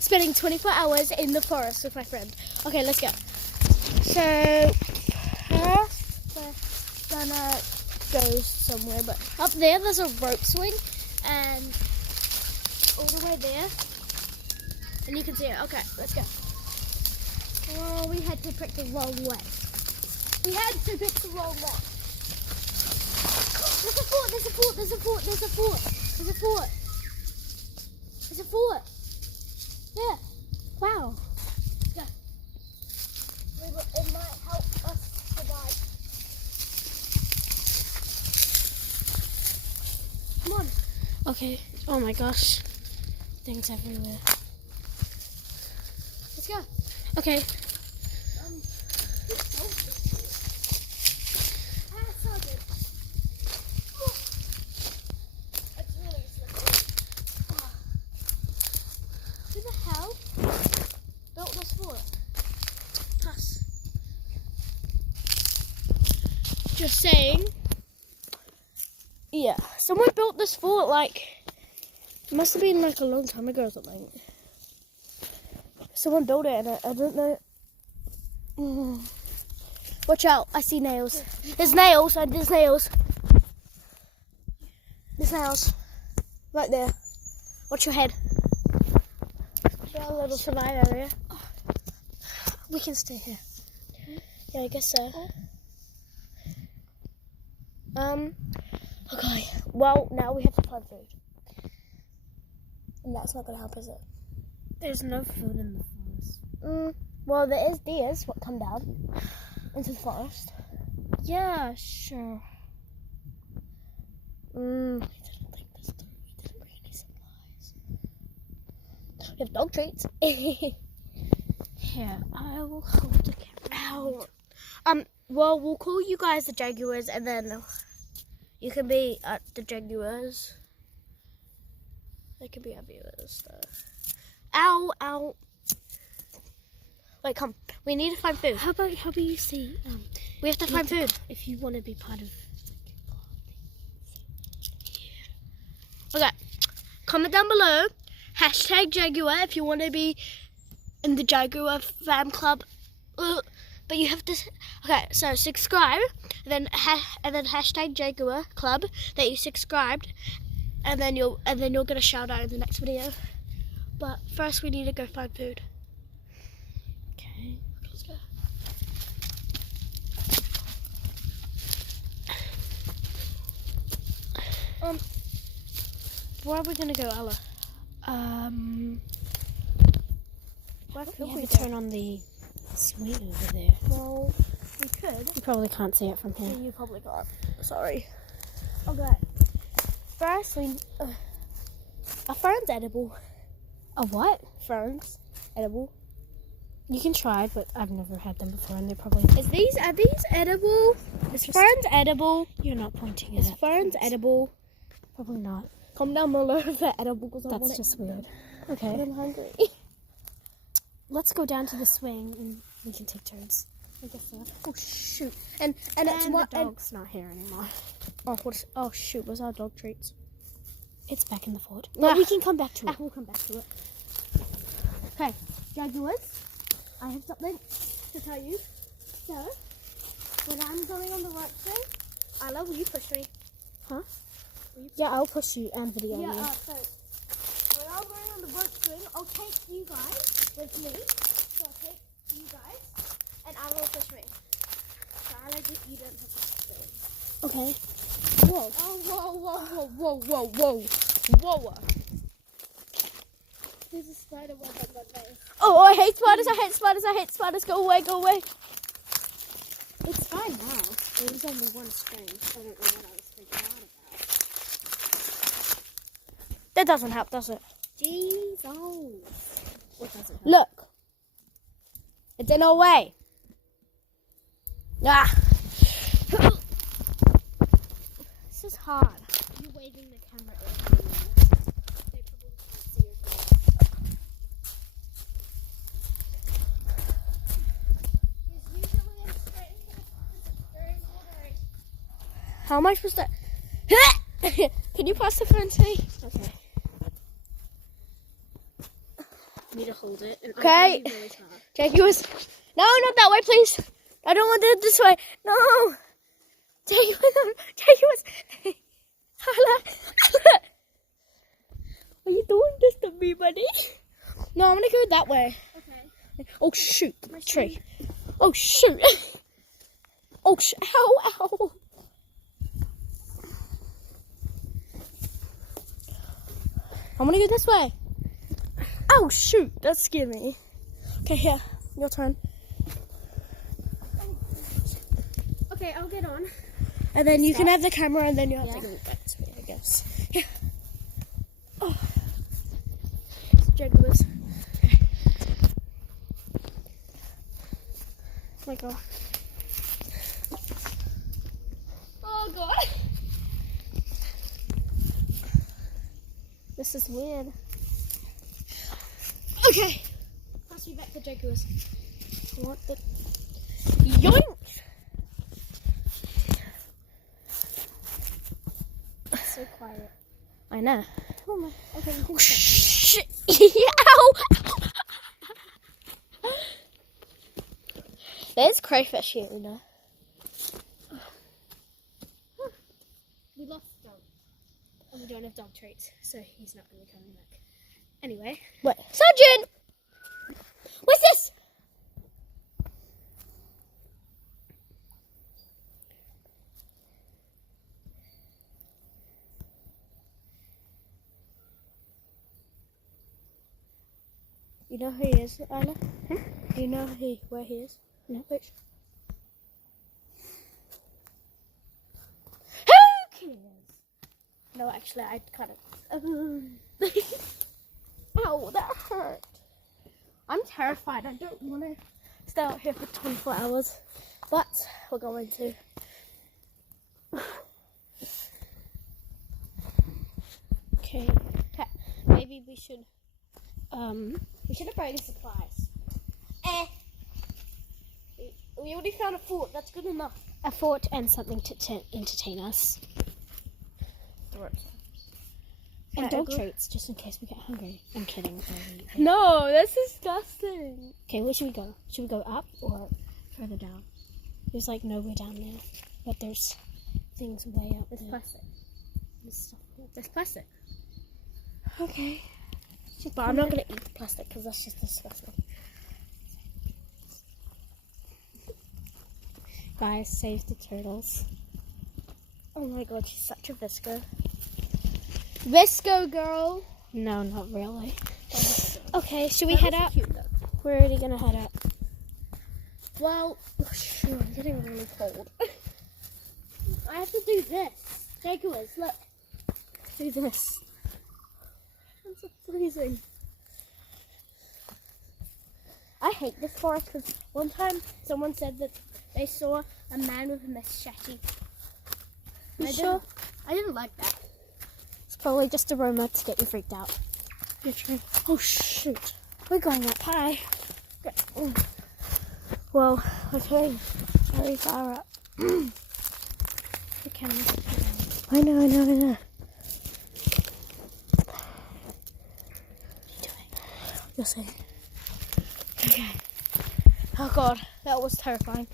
spending 24 hours in the forest with my friend. Okay, let's go. So, first we're gonna go somewhere, but up there's a rope swing, and all the way there, and you can see it. Okay, let's go. Oh, we had to pick the wrong way. We had to pick the wrong way. There's a fort, there's a fort, there's a fort, there's a fort, there's a fort. There's a fort. Yeah. Wow. Let's go. It might help us survive. Come on. Okay. Oh my gosh. Things everywhere. Let's go. Okay. Who the hell built this fort? Us. Just saying. Yeah, someone built this fort like, it must have been like a long time ago or something. Someone built it and I don't know. Watch out, I see nails. There's nails, there's nails. There's nails. Right there. Watch your head. A little survive area. We can stay here. Yeah, I guess so. Okay. Well, now we have to find food. And that's not gonna help, is it? There's no food in the forest. Well, there is deers what come down into the forest. Yeah, sure. We didn't think this through. We didn't bring any supplies. We have dog treats. Here, I will hold the camera. Ow. Well, we'll call you guys the Jaguars, and then you can be at the Jaguars. They can be our viewers, though. Ow, ow. Wait, come. We need to find food. How about you see? We have to find food. If you want to be part of. Okay. Comment down below. Hashtag Jaguar if you want to be in the Jaguar fan club. But you have to. Okay, so subscribe, and then hashtag Jaguar club that you subscribed, and then you'll get a shout out in the next video. But first, we need to go find food. Okay. Let's go. Where are we gonna go, Ella? Where We could have we to go? turn on the swing over there. Well, we could. You probably can't see it from here. You probably can't. Sorry. Okay. First, a fern's edible. A what? Ferns, edible. You can try, but I've never had them before, and they're probably. Are these edible? Is Just- ferns edible? You're not pointing Is at it. ferns edible? Probably not. Comment down below if they're edible because I That's want just weird. it. Okay. I'm hungry. Let's go down to the swing, and we can take turns. I guess so. Oh shoot! And it's And what? the dog's not here anymore. Oh shoot! Where's our dog treats? It's back in the fort. But we can come back to it. We'll come back to it. Okay, Jaguars. I have something to tell you. So, when I'm going on the right thing, Isla, will you push me? Huh? Yeah, I'll push you and video you. So when I'm going on the boat swing, I'll take you guys with me. So I'll take you guys, and I will push me. So you don't have to swing. Okay. Whoa! Oh, whoa! There's a spider web on my face. Oh, I hate spiders! I hate spiders! Go away! It's fine now. There was only one string. I don't know what I was freaking out about. That doesn't help, does it? Jesus. What doesn't help? Look, it's in our way. Ah. This is hard. You're waving the camera over me. They probably can't see your face. How am I supposed to? Can you pass the phone to me? Okay. me to hold it. And Okay. I'm really far. Jaguars. No, not that way, please. I don't want it this way. No. Jaguars. Hala. Are you doing this to me, buddy? No, I'm gonna go that way. Okay. Oh shoot, tree. Oh shoot. Oh ow, ow. I'm gonna go this way. Oh shoot, that scared me. Okay, here, your turn. Okay, I'll get on. And then you can have the camera, and then you have Yeah. to go back this way, I guess. Yeah. Oh. Jaguars. Oh my god. Oh god. This is weird. Okay. Pass me back the Jaguars. I want the yoink. So quiet. I know. Oh my. Okay, you can stop. Shit. Ow. There's crayfish here, you know. We lost dog. And we don't have dog treats, so he's not going to be coming back. Anyway. What? Sergeant! What's this? You know who he is, Anna? Do you know where he is? No. Which? Who cares? No, actually, I kind of. Ow, that hurt. I'm terrified. I don't want to stay out here for 24 hours, but we're going to. Okay. Maybe we should have brought supplies. We already found a fort. That's good enough. A fort and something to entertain us. And Okay, dog agree. treats, just in case we get hungry. I'm kidding. No, that's disgusting. Okay, where should we go? Should we go up or further down? There's like nowhere down there, but there's things way up There's there. plastic. There's stuff. There's plastic. Okay. But I'm not going to eat the plastic because that's just disgusting. Guys, save the turtles. Oh my god, she's such a Visco. Visco girl. No, not really. Okay, should we That head was up? cute, though. We're already going to head up. Well, oh, shoot, I'm getting really cold. I have to do this. Jaguars, look. Do this. I'm so freezing. I hate this forest because one time someone said that they saw a man with a machete. You I sure? I didn't like that. It's probably just a aroma to get you freaked out. You're true. Oh shoot. We're going up high. Well, we're going very far up. The camera's I know. What are you doing? You'll see. Okay. Oh god, that was terrifying.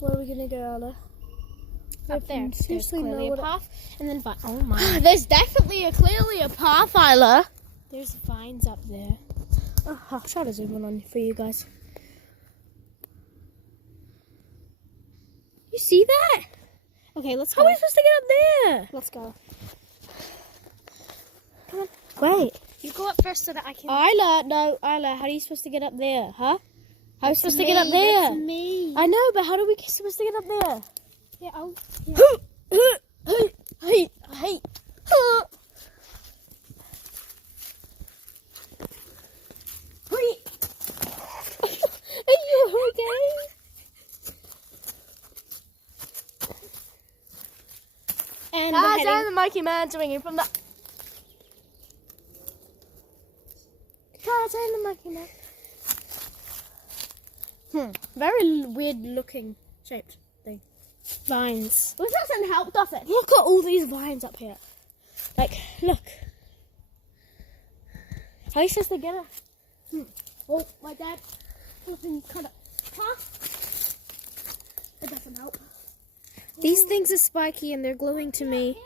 Where are we gonna go, Ella? Up there. There's seriously clearly know a what path, and then oh my, There's definitely clearly a path, Isla. there's vines up there. Oh, I'll try to zoom in on for you guys. You see that? Okay, let's How go. are we supposed to get up there? Let's go. Come on. Wait. You go up first so that I can. Isla, how are you supposed to get up there, huh? How are we supposed to get up there? That's me. I know, but how are we supposed to get up there? Yeah, I'll. Yeah. Hey. Are you okay? And Ah, we're it's heading. the Mikey Man swinging from the. It's the Mikey Man. Very weird looking shaped thing. Vines. Well, it doesn't help, does it? Look at all these vines up here. Like, look. How are you supposed to get it? Oh, my dad flipping cut it. Huh? It doesn't help. These things are spiky and they're gluing to me.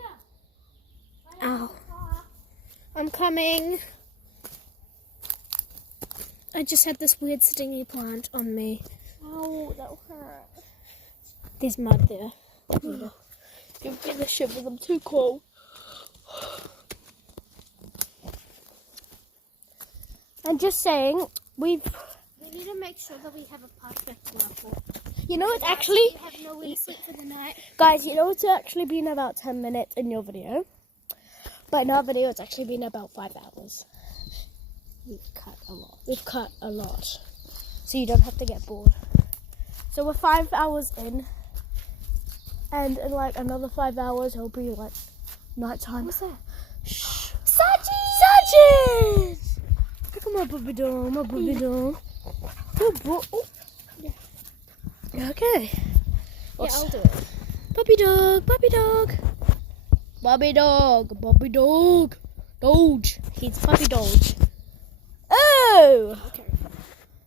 Ow. I'm coming. I just had this weird stingy plant on me. Oh, that hurt. There's mud there. Give me the shivers, I'm too cold. I'm just saying, we need to make sure that we have a perfect level. You know, it's actually, You have nowhere to sleep for the night. guys, you know, it's actually been about 10 minutes in your video. But in our video, it's actually been about 5 hours. We've cut a lot. So you don't have to get bored. So we're 5 hours in. And in like another 5 hours, it'll be like nighttime. What's that? Shh. Sachi! Sachi! Look at my puppy dog, my puppy dog. Good boy. Oh. Yeah. Okay. Yeah, I'll do it. Puppy dog, puppy dog. Puppy dog, puppy dog. Doge. He's puppy Doge. Oh! Okay.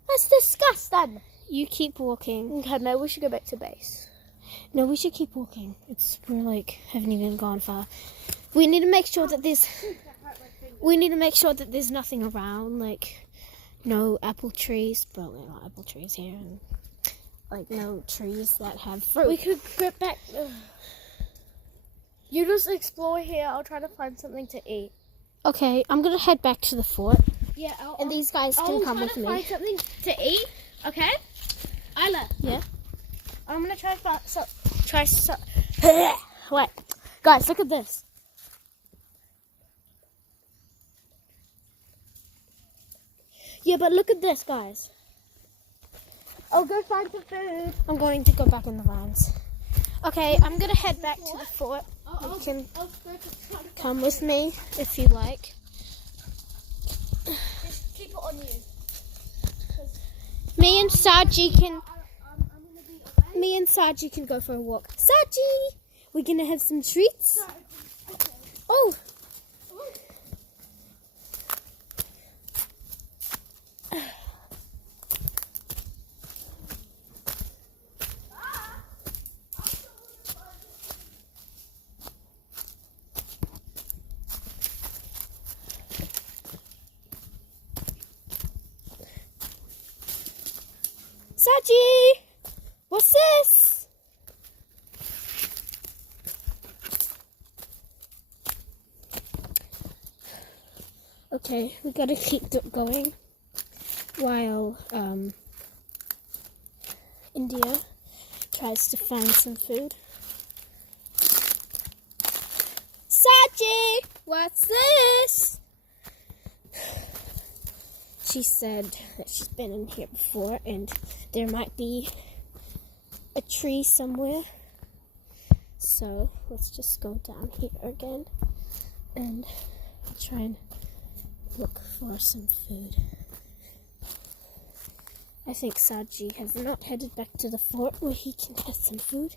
That's disgusting. You keep walking. Okay, maybe we should go back to base. No, we should keep walking. We're like, haven't even gone far. We need to make sure that there's nothing around, like no apple trees, probably not apple trees here, and like no trees that have fruit. We could get back. You just explore here. I'll try to find something to eat. Okay, I'm gonna head back to the fort, Yeah, and these guys can come with I'll me. try to find something to eat. Okay, Isla. Yeah. I'm gonna try Wait, guys, look at this. Yeah, but look at this, guys. I'll go find some food. I'm going to go back in the vines. Okay, I'm gonna head back to the fort. You can I'll go to try to come with me if you like. just keep it on you. Me and Saji can. I'm gonna be away. Me and Saji can go for a walk. Saji, we're gonna have some treats. Oh. Saji, what's this? Okay, we gotta keep going while India tries to find some food. Saji, what's this? She said that she's been in here before and there might be a tree somewhere. So let's just go down here again and try and look for some food. I think Saji has not headed back to the fort where he can get some food,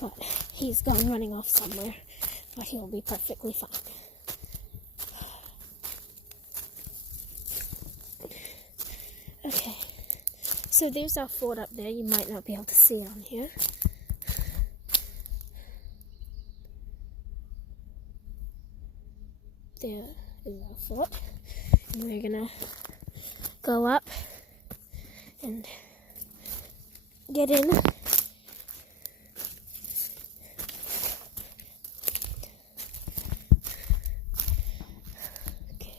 but he's gone running off somewhere, but he'll be perfectly fine. Okay, so there's our fort up there. You might not be able to see it on here. There is our fort. And we're gonna go up and get in. Okay.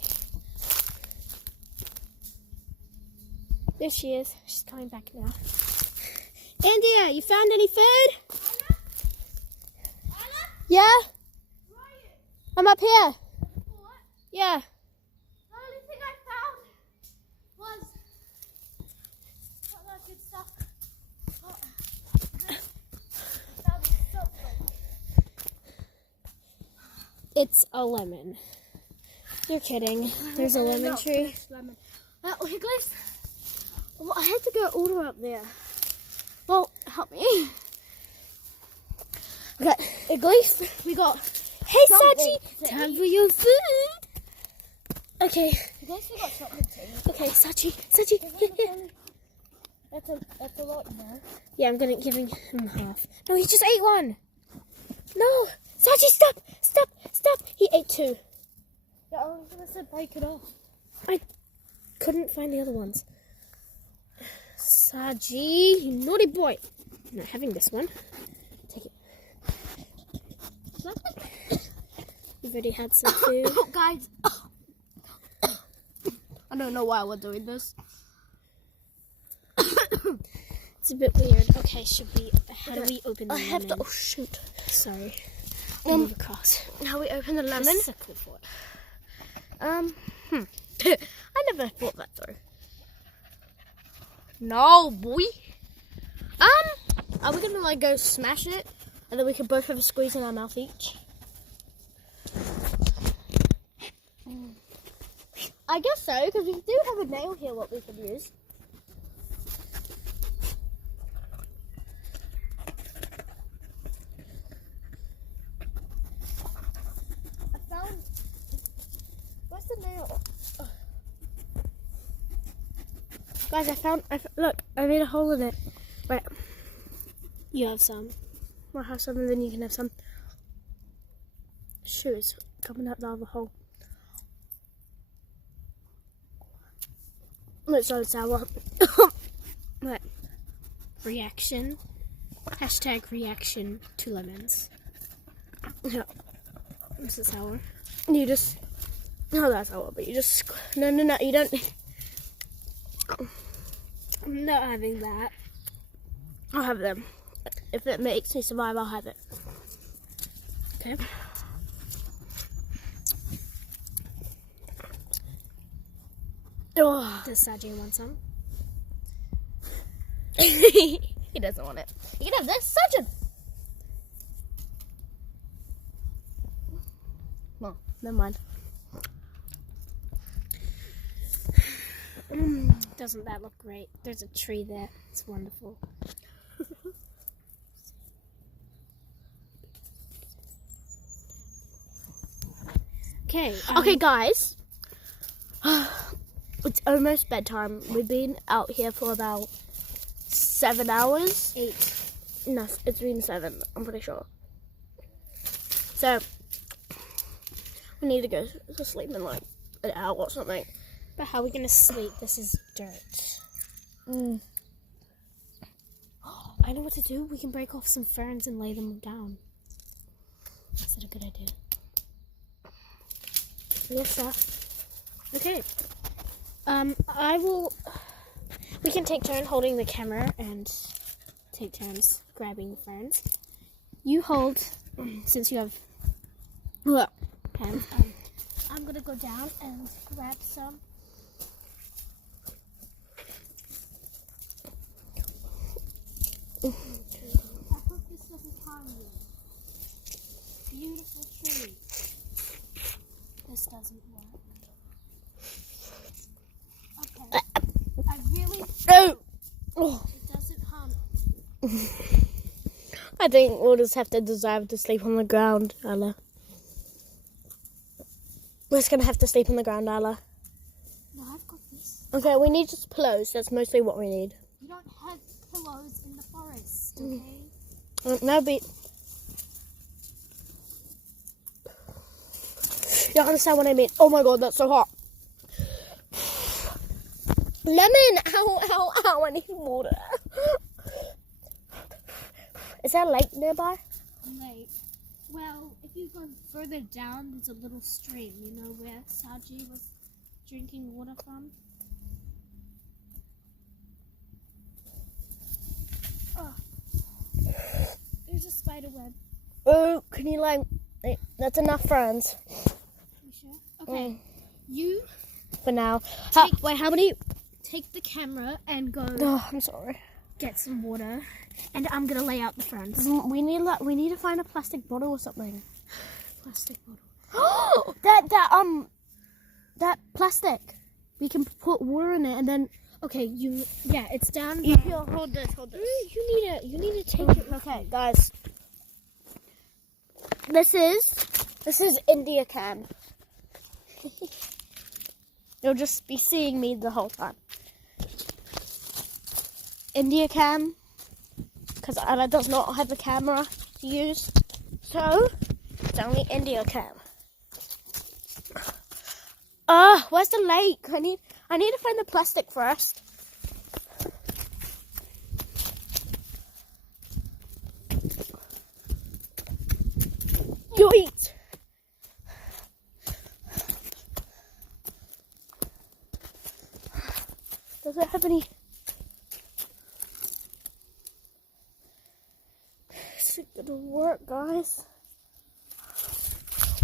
There she is. She's coming back now. India, you found any food? Yeah? I'm up here. Yeah. The only thing I found was all that good stuff. That was so good. It's a lemon. You're kidding. There's a lemon tree. Lemon. Higgles, well, I had to go all the way up there. Well, help me. Okay, at least we got Hey, something Sachi, to time eat. for your food. Okay, You guys got something to eat. okay, Sachi. That's a lot, you know. Yeah, I'm giving him half. No, he just ate one. No, Sachi, stop. He ate two. Yeah, I was gonna say break it off. I couldn't find the other ones. Saji, you naughty boy. I'm not having this one. Take it. You've already had some food. Guys, I don't know why we're doing this. It's a bit weird. Okay, how do we open the lemon? I have to. Oh shoot! Sorry. Move across. How we open the lemon? This is a cool fort. I never thought that through. No, boy. Are we gonna like go smash it, and then we can both have a squeeze in our mouth each? I guess so, because we do have a nail here what we could use. I found. Where's the nail? Guys, look, I made a hole in it. Right. You have some. I'll have some and then you can have some. Shoot, it's coming out the other hole. It's so sour. Right. Reaction. Hashtag reaction to lemons. Yeah. This is sour. You just... No, that's sour, but you just... No, you don't... I'm not having that. I'll have them. If it makes me survive, I'll have it. Okay. Oh. Does Saji want some? He doesn't want it. You can have this, Sajid. Well, never mind. Doesn't that look great? There's a tree there. It's wonderful. Okay. Okay, guys. It's almost bedtime. We've been out here for about 7 hours. 8. No, it's been 7. I'm pretty sure. So we need to go to sleep in like an hour or something. But how are we gonna sleep? This is dirt. I know what to do. We can break off some ferns and lay them down. Is that a good idea? Yes, sir. Okay. We can take turns holding the camera and take turns grabbing the ferns. You hold, since you have hands. I'm gonna go down and grab some. I hope this doesn't harm you. Beautiful tree. This doesn't work. Okay. I really Oh. it doesn't harm. I think we'll just have to decide to sleep on the ground, Ella. We're just gonna have to sleep on the ground, Ella. No, I've got this. Okay, we need just pillows. That's mostly what we need. You don't have pillows in the forest, okay? No, but you understand what I mean? Oh my god, that's so hot. Lemon! Ow, I need water. Is there a lake nearby? Lake. Well, if you go further down, there's a little stream. You know where Saji was drinking water from? Oh. There's a spider web. Oh, can you that's enough, friends. You sure? Okay. You For now. wait, how many? Take the camera and go Oh, I'm sorry. get some water, and I'm gonna lay out the ferns. We need to find a plastic bottle or something. Plastic bottle. Oh, that plastic. We can put water in it and then. Okay, it's down. Here, hold this. You need to take it. Okay, guys. This is This is India Cam. You'll just be seeing me the whole time. India Cam, because Anna does not have a camera to use, so it's only India Cam. Where's the lake? I need to find the plastic first. Yoink! Does it have any? Is it gonna work, guys?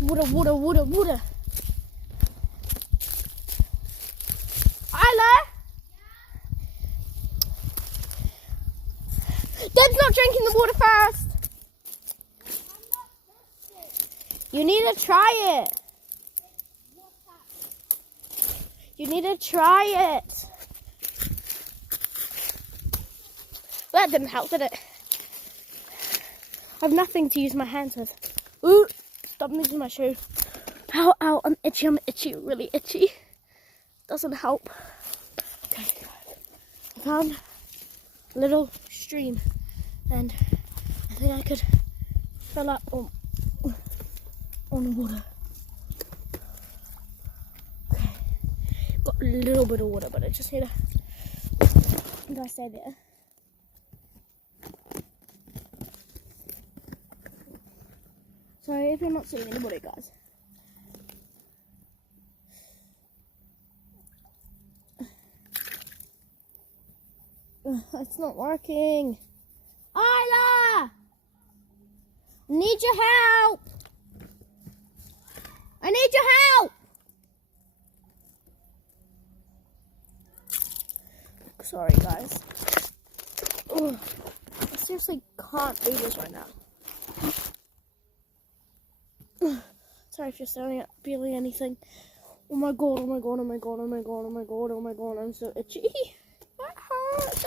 Water. Isla? Deb's not drinking the water first. You need to try it. You need to try it. That didn't help, did it? I have nothing to use my hands with. Ooh, stop moving my shoe. Ow, I'm itchy, really itchy. Doesn't help. Okay, I found a little stream and I think I could fill up on water. Okay, got a little bit of water, but I just need to stay there. Sorry if you're not seeing anybody, guys. It's not working. Isla! I need your help! I need your help! Sorry, guys. Ugh. I seriously can't do this right now. Sorry if you're staring at barely anything. Oh my god, I'm so itchy. That hurts.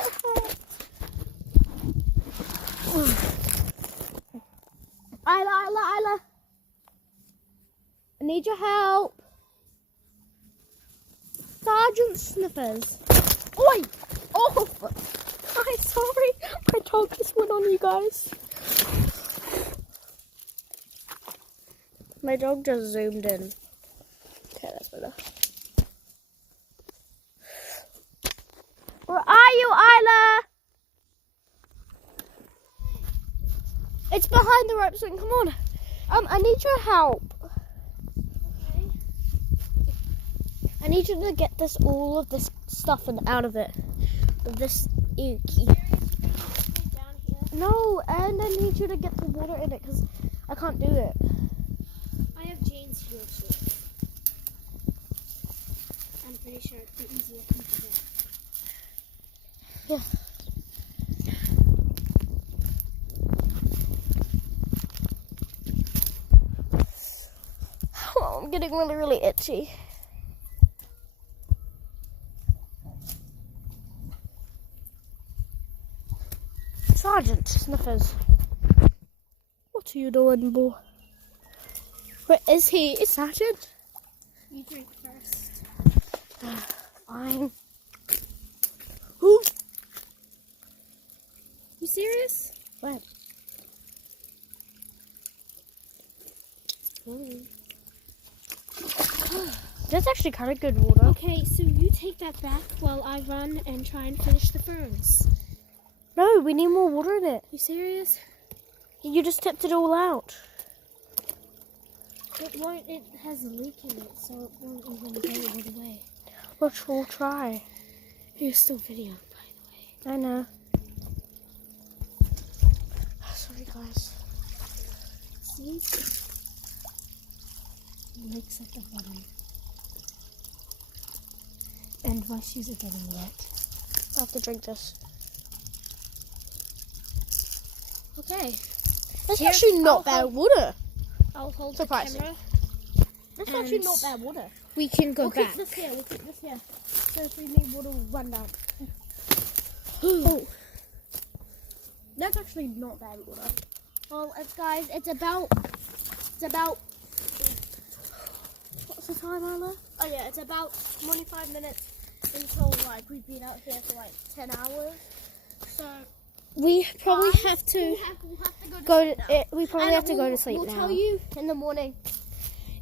Isla. I need your help. Sergeant Sniffers. Oi! Oh! I'm sorry. My dog just went on you guys. My dog just zoomed in. Okay, that's better. Where are you, Isla? It's behind the rope swing. Come on. I need your help. Okay. I need you to get all of this stuff out of it. This icky. No, and I need you to get the water in it because I can't do it. I have Jane's heel too. I'm pretty sure it's the easier thing to do. Yeah. Oh, I'm getting really itchy. Sergeant Sniffers. What are you doing, boy? Where is he? Is Sergeant? You drink first. Fine. Who? You serious? What? That's actually kind of good water. Okay, so you take that back while I run and try and finish the ferns. No, we need more water in it. You serious? You just tipped it all out. It won't. It has a leak in it, so it won't even go all the way. We'll try. You're still videoing, by the way. I know. Sorry, guys. See? Leaks at the bottom. And my shoes are getting wet. I have to drink this. Okay. That's Here, actually not I'll bad hold- water. I'll hold Surprising. the camera. That's actually And- not bad water. We can go We'll back. keep this here. So if we need water, we'll run down. Oh. That's actually not bad water. Well, guys, it's about the time, Isla? Oh yeah, it's about 25 minutes until like we've been out here for like 10 hours. So We probably have to we'll have to go sleep to now. we probably And have to go to sleep We'll now. tell you in the morning.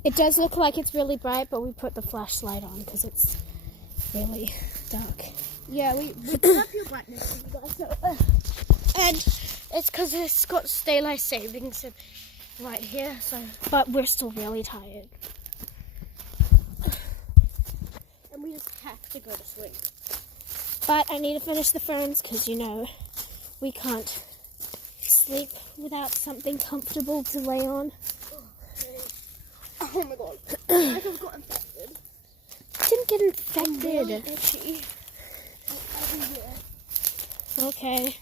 It does look like it's really bright, but we put the flashlight on because it's really dark. Yeah, we put up your brightness for you guys. So, And it's because it's got daylight savings right here. So but we're still really tired. and we just have to go to sleep. But I need to finish the ferns because, you know, we can't sleep without something comfortable to lay on. Oh my god, I just got infected. Didn't get I'm infected. really itchy. Everywhere. Okay.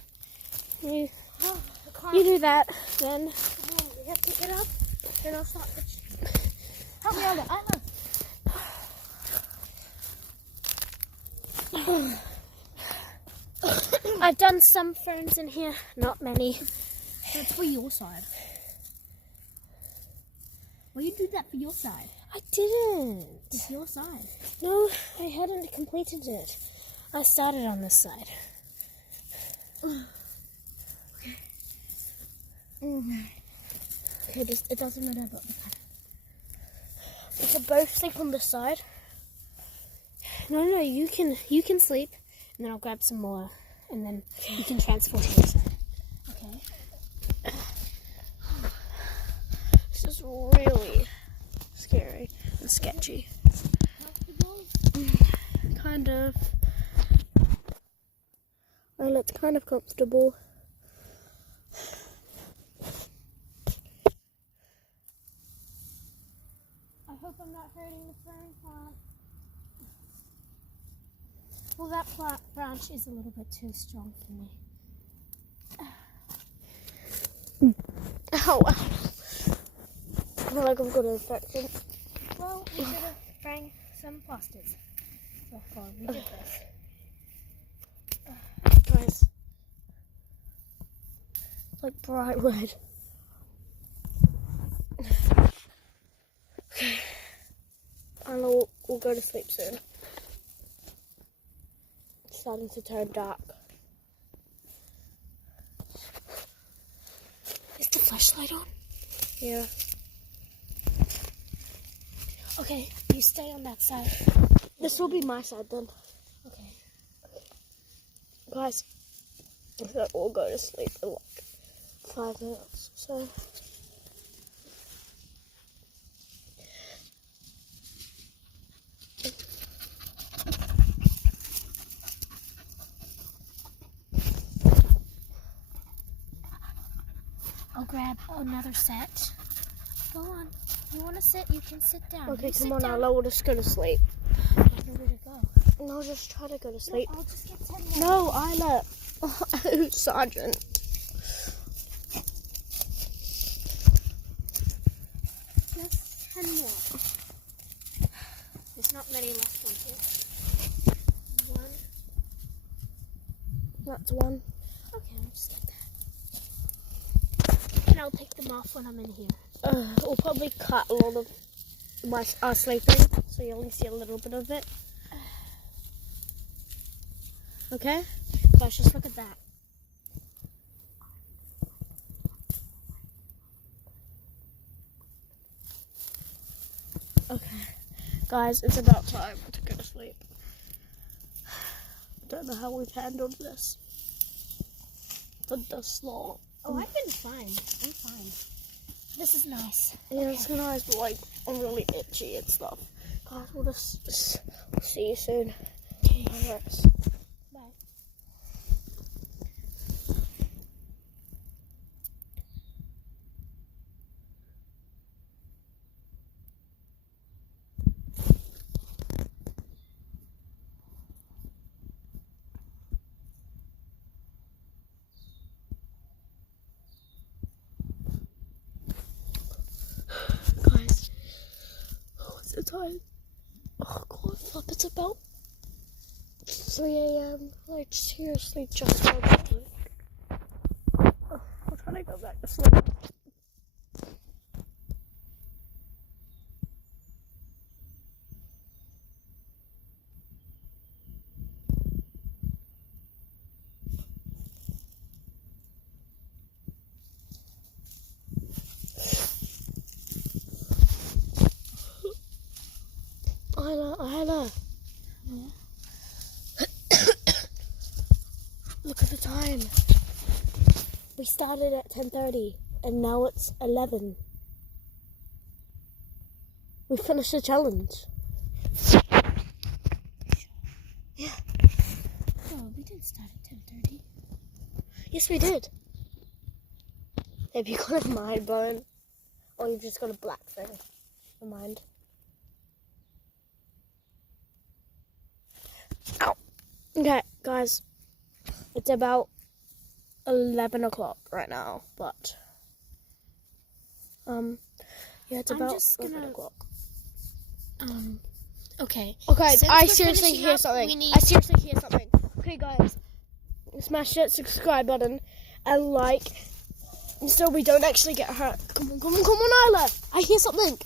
You, Oh, I can't. you do that then. Come on, we have to get up. Then I'll start itching. Help me out, I've done some ferns in here, not many. That's for your side. Well, you do that for your side. I didn't. It's your side. No, I hadn't completed it. I started on this side. Okay, it doesn't matter about the color. We could both sleep on this side. No, you can sleep, and then I'll grab some more, and then you can transfer to your side. Okay. This is really scary and sketchy. Kind of. Well, it's kind of comfortable. I hope I'm not hurting the fern plant. Well, that branch is a little bit too strong for me. Ow. I feel like I've got an infection. Well, we should have bring some plasters before we did this. Guys. It's like bright red. Okay. And we'll go to sleep soon. It's starting to turn dark. Is the flashlight on? Yeah. Okay, you stay on that side. This will be my side then. Okay. Guys, I think we'll go to sleep in like 5 minutes or so. I'll grab another set. Go on. You want to sit? You can sit down. Okay, You come sit on, down. Isla, we'll just go to sleep. I don't know where to go. No, just try to go to sleep. No, I'll just get 10 more. No, Isla. Oh, Sergeant. Just 10 more. There's not many left on here. One. That's one. Okay, I'll just get that. And I'll take them off when I'm in here. We'll probably cut a lot of our sleeping, so you only see a little bit of it. Okay? Guys, just look at that. Okay. Guys, it's about time to go to sleep. I don't know how we've handled this. This long. Oh, I've been fine. I'm fine. This is nice. Yeah, it's nice, but like, I'm really itchy and stuff. Guys, we'll just see you soon. Okay. Alright. Bye. Guys, what's the time? Oh god, look, it's about 3 a.m. Like, seriously, just go to sleep. I'm trying to go back to sleep. Isla. Look at the time. We started at 10:30 and now it's 11. We finished the challenge. Yeah. Oh, we didn't start at 10:30. Yes, we did. Have you got a mind blown? Or you've just got a black thing? A mind. Ow. Okay, guys. It's about 11 o'clock right now, but yeah, it's I'm about just 11 gonna- o'clock. Okay. Okay, Since I we're seriously finishing hear up, something. we need- I seriously hear something. Okay, guys, smash that subscribe button and like, so we don't actually get hurt. Come on, Isla. I hear something.